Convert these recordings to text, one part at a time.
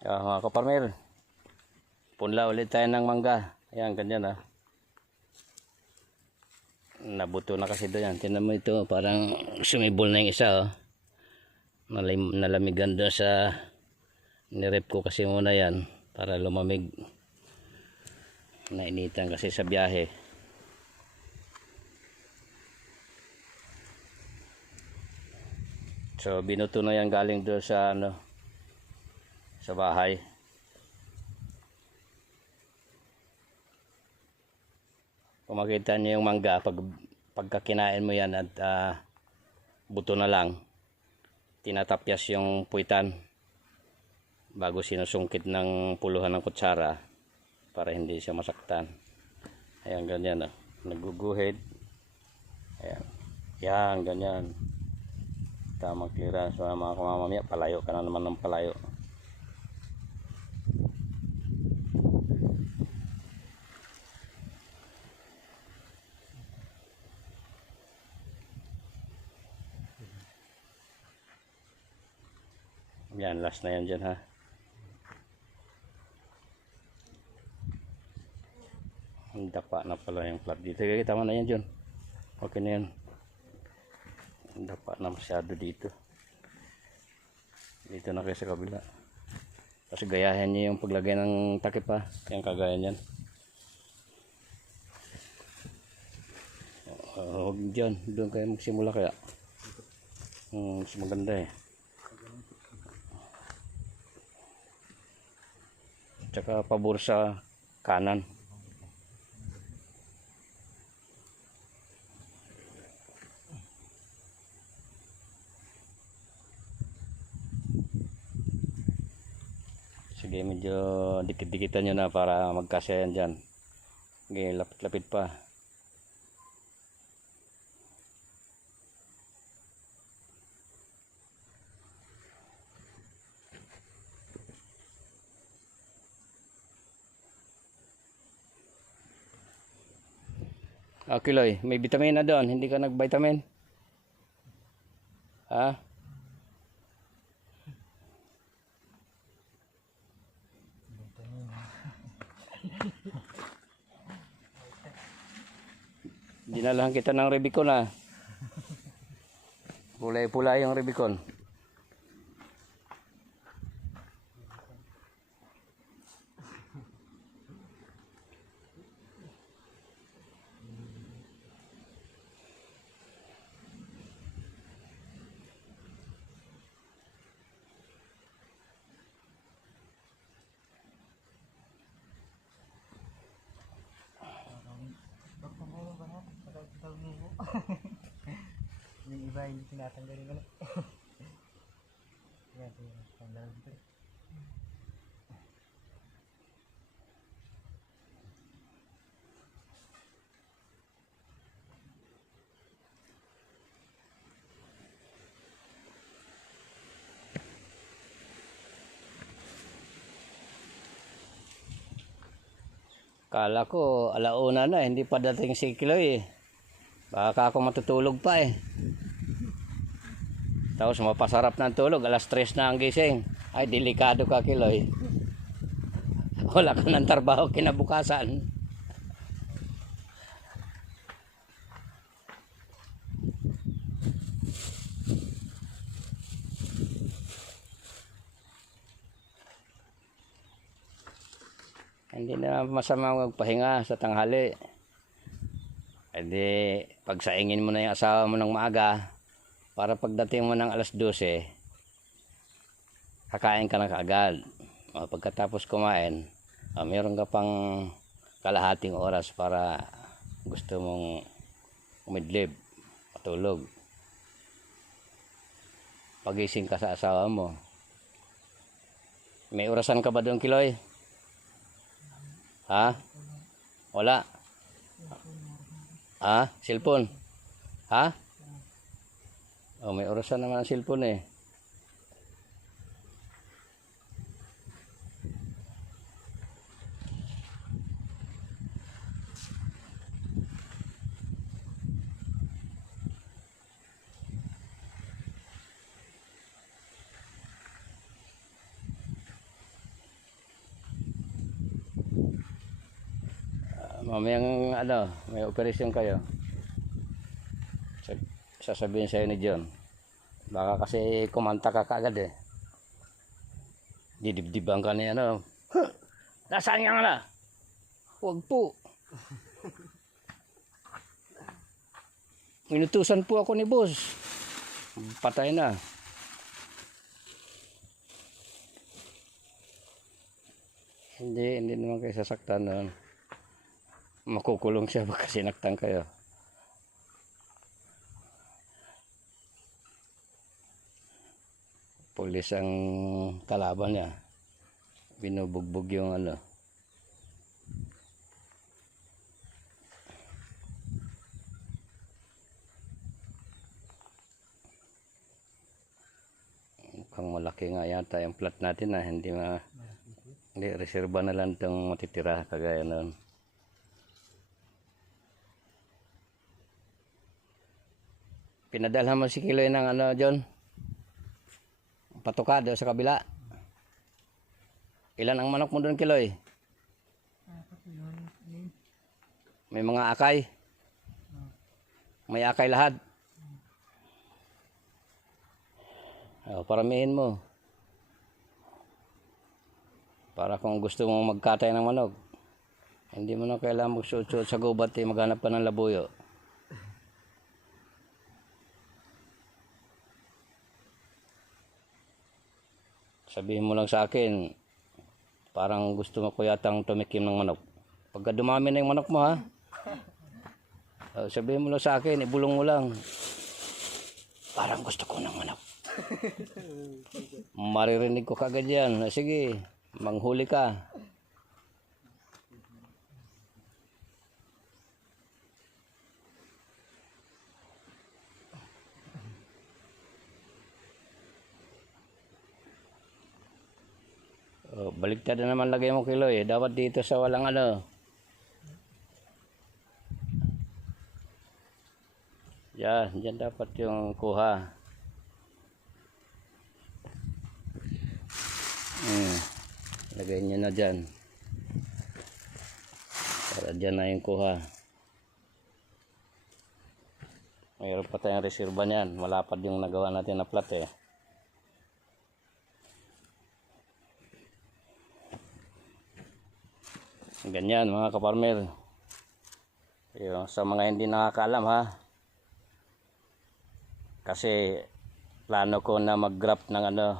Mga kaparmer, punla ulit tayo ng mangga. Ayan, ganyan nabuto na kasi doon yan. Tingnan mo ito, parang sumibol na yung isa Nalamigan doon sa nirep ko kasi muna yan para lumamig. Nainitan kasi sa biyahe. So binuto na yan galing doon sa sa bahay. Kung makita niyo yung mangga, pagkakinain mo yan at buto na lang, tinatapyas yung puwitan bago sinusungkit ng puluhan ng kutsara para hindi siya masaktan. Ayan, ganyan naguguhid. Ayan, yan, ganyan. Tamang clearance mga kumamamaya. Palayo ka na naman ng palayo. Yan, last na yan dyan Dapa na pala yung flat dito. Tama na yan dyan. Okay na yan. Dapa na masyado dito. Dito na kayo sa kabila. Kasi gayahin nyo yung paglagay ng takip Yung kagaya nyan. Huwag dyan. Doon kayo magsimula kaya. Mas maganda Tsaka pabor sa kanan. Sige, medyo dikit-dikitan nyo na para magkasya yan dyan. Sige, lapit-lapit pa. Kiloy, may vitamin na doon. Hindi ka nag-vitamin? Dinalahan kita ng Rubicon Pulay-pulay yung Rubicon. Yung iba yung tinatanggalin ko na. Tanggalin ko. Kala ko alauna na, hindi pa dating si Kiloy Baka ako matutulog pa Tapos mapasarap ng tulog, alas 3 na ang gising. Ay, delikado ka Kiloy. Wala ka ng trabaho kinabukasan. Hindi na masama magpahinga sa tanghali. Hindi, pagsaingin mo na yung asawa mo ng maaga para pagdating mo ng alas 12, kakain ka na kaagad. Pagkatapos kumain, meron ka pang kalahating oras para gusto mong umidlip, matulog. Pagising ka sa asawa mo. May orasan ka ba doon, Kiloy? Wala. Cellphone. May orasan naman ang cellphone Mamayang ano, may operasyon kayo. Sasabihin sa'yo ni John. Baka kasi kumanta ka kaagad eh. Didibdiban ka ni ano. Huh! Nasaan yan na? Huwag po. Inutusan po ako ni boss. Patay na. Hindi naman kayo sasaktan noon. Makukulong siya baka sinaktan kayo. Pulis ang kalaban niya. Binubugbog yung ano. Mukhang malaki nga yata yung plat natin na hindi reserba na lang itong matitira kagaya noon. Pinadalhan mo si Kiloy ng ano, John? Patukado sa kabila. Ilan ang manok mo doon, Kiloy? May mga akay? May akay lahat? Paramihin mo. Para kung gusto mong magkatay ng manok, hindi mo na kailangan magsuot-suot sa gubat maghanap ka ng labuyo. Sabihin mo lang sa akin, parang gusto mo ko yatang tumikim ng manok. Pagka dumami na yung manok mo ha, sabihin mo lang sa akin, ibulong mo lang. Parang gusto ko ng manok. Maririnig ko kagad yan. Sige, manghuli ka. Baligtad na naman lagay mo, Kiloy. Dapat dito sa walang ano. Diyan dapat yung kuha. Lagay nyo na dyan. Para dyan na yung kuha. Mayroon pa tayong reserva niyan. Malapad yung nagawa natin na plat eh. Ganyan mga kaparmer. Sa mga hindi nakakaalam ha. Kasi plano ko na mag-graft ng ano,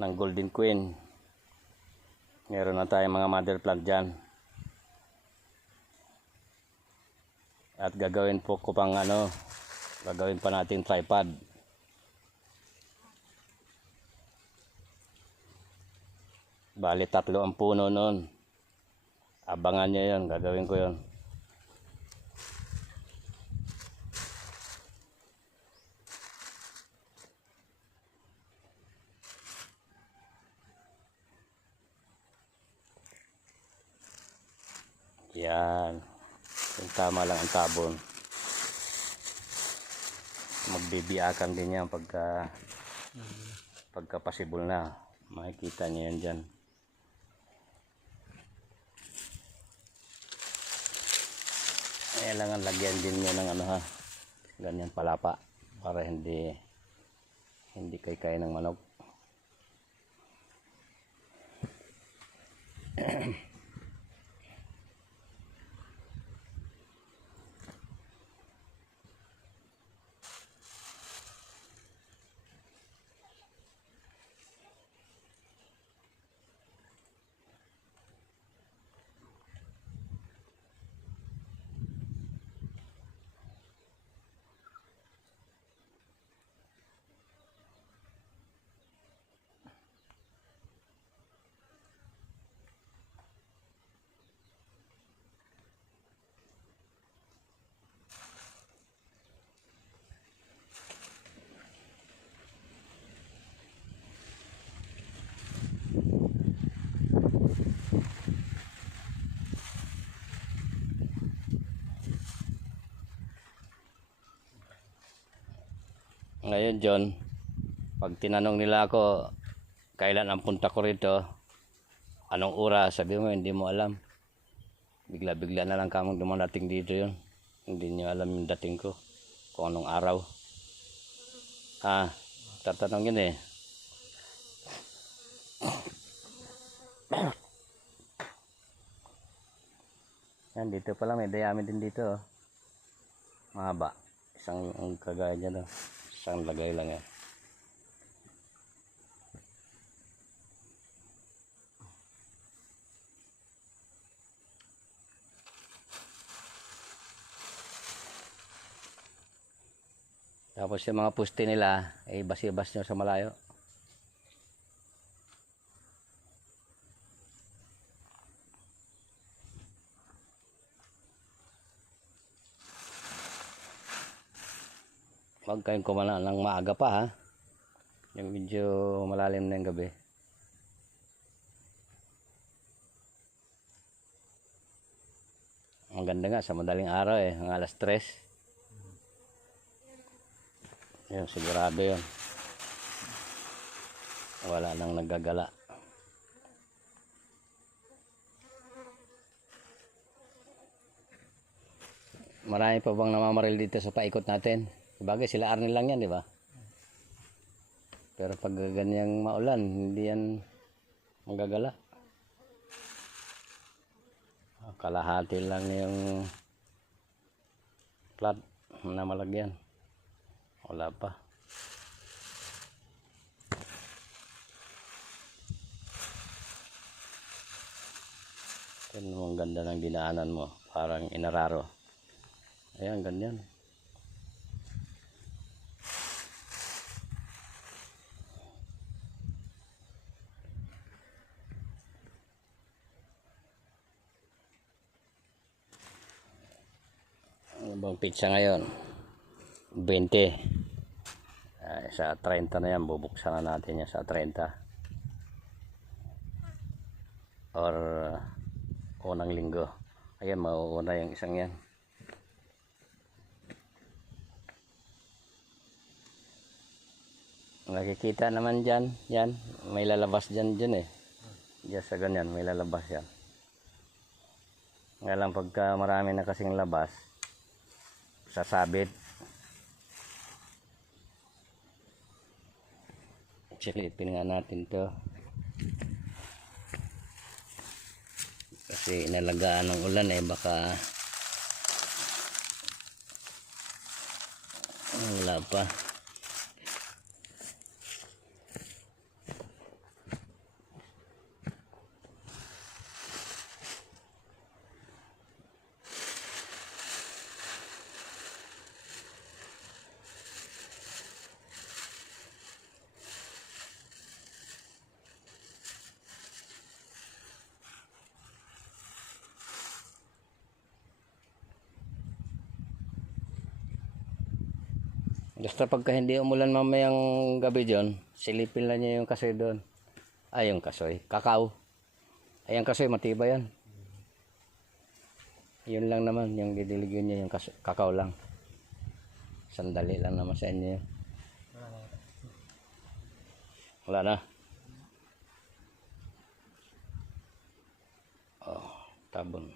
ng Golden Queen. Meron na tayong mga mother plant dyan. At gagawin po ko pang ano, gagawin pa natin tripod. Bali 3 ang puno noon. Abangan nyo yun, gagawin ko yun. Yan. Yung tama lang ang tabon. Magbibiakan din yan pagka possible na. Makikita nyo yan dyan. Kailangan lagyan din nyo ng ano ha. Ganyan palapa. Para hindi kay ng manok. Ngayon, John, pag tinanong nila ako kailan ang punta ko rito, anong oras, sabi mo hindi mo alam. Bigla-bigla na lang kamong dumarating dito yun. Hindi nyo alam yung dating ko. Kung anong araw. Tatanungin eh. Yan, dito pala may dayami din dito. Oh. Mahaba. Isang ang kagaya dyan. Oh. Isang lagay lang yan. Tapos yung mga puste nila, ay basi-bas nyo sa malayo. Huwag kayong kumana ng maaga pa ha. Yung medyo malalim na yung gabi. Ang ganda nga sa madaling araw eh, ang alas 3. Yun, sigurado yun. Wala nang naggagala. Marami pa bang namamaril dito sa paikot natin? Sabagay sila Arnel lang yan, di ba? Pero pag ganyang maulan, hindi yan manggagala. Kalahati lang yung plat na malagyan. Wala pa. Yan ang ganda ng dinaanan mo. Parang Inararo. Ayan, ganyan. Ano bang pizza ngayon? 20. Sa 30 na yan, bubuksan na natin yan sa 30 or unang linggo. Ayan, mauuna yung isang yan. Nakikita naman dyan, yan, may lalabas dyan eh. Diyan sa ganyan, may lalabas yan. Nga lang pagka marami na kasing labas, sasabit. Silipin nga natin to kasi inalagaan ng ulan eh, baka wala pa. Basta pagka hindi umulan mamayang gabi dyan, silipin lang niya yung kasoy doon. Ay, yung kasoy. Kakao. Ay, yung kasoy, matibay yan. Yun lang naman, yung didiligyan niya yung kakao lang. Sandali lang naman sa inyo. Wala na. Oh, tabon.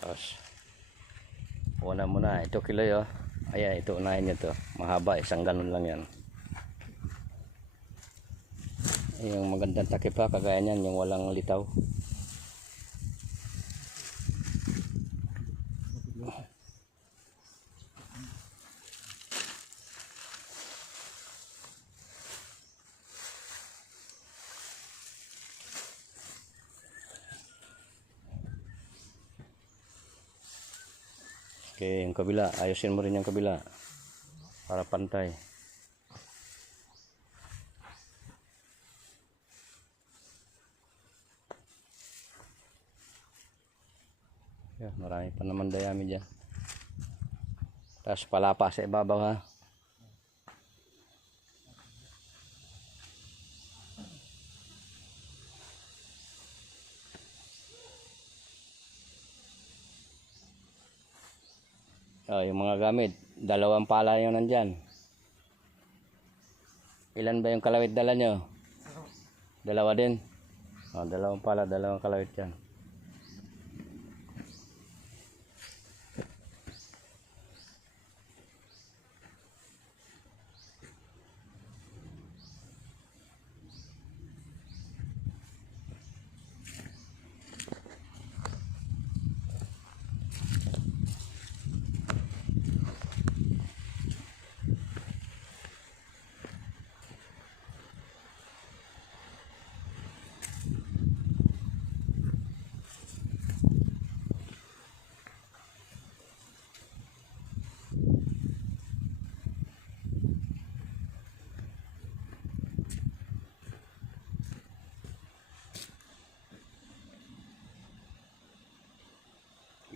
Tapos una muna ito kilo yo. Ayan, ito unahin nyo to. Mahaba, isang ganun lang yan. Yung magandang takip pa, kagaya nyan, yung walang litaw. Okay, yung kabila, ayusin mo rin yung kabila para pantay. Yan, marami pa naman dayami dyan. Tapos palapa sa ibabaw ha. Oh, yung mga gamit. 2 pala yung nandyan. Ilan ba yung kalawit dala nyo? 2 din? Oh, 2 pala, 2 kalawit yan.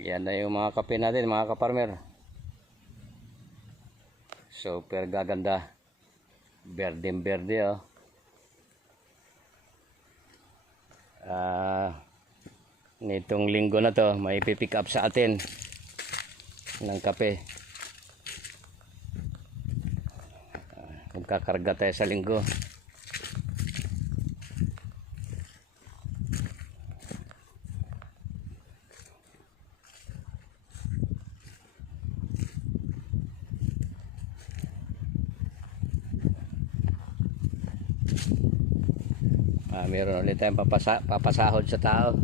Yan na yung mga kape natin, mga kaparmer. Super gaganda. Berdeng berde, oh. Nitong linggo na to, may pipick up sa atin ng kape. Magkakarga tayo sa linggo. Meron ulit tayong papasahod sa tao.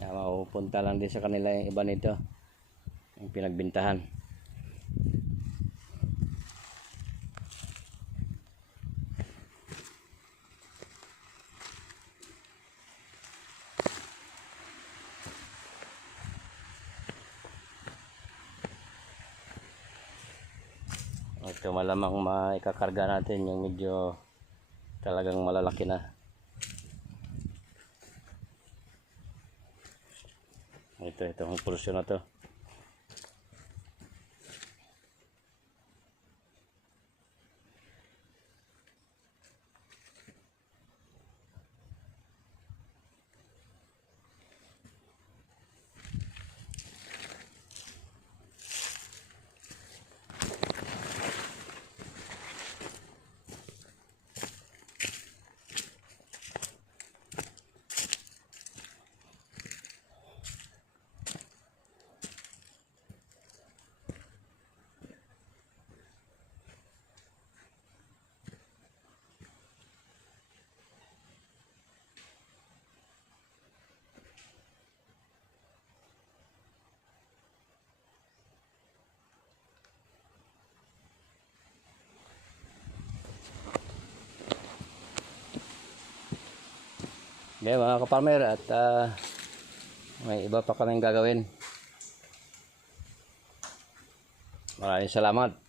Mapupunta lang din sa kanila yung iba nito, yung pinagbintahan. Ito malamang maikakarga natin yung medyo talagang malalaki na. Itong portion na to. Okay, mga kaparmer, at may iba pa kaming gagawin. Maraming salamat.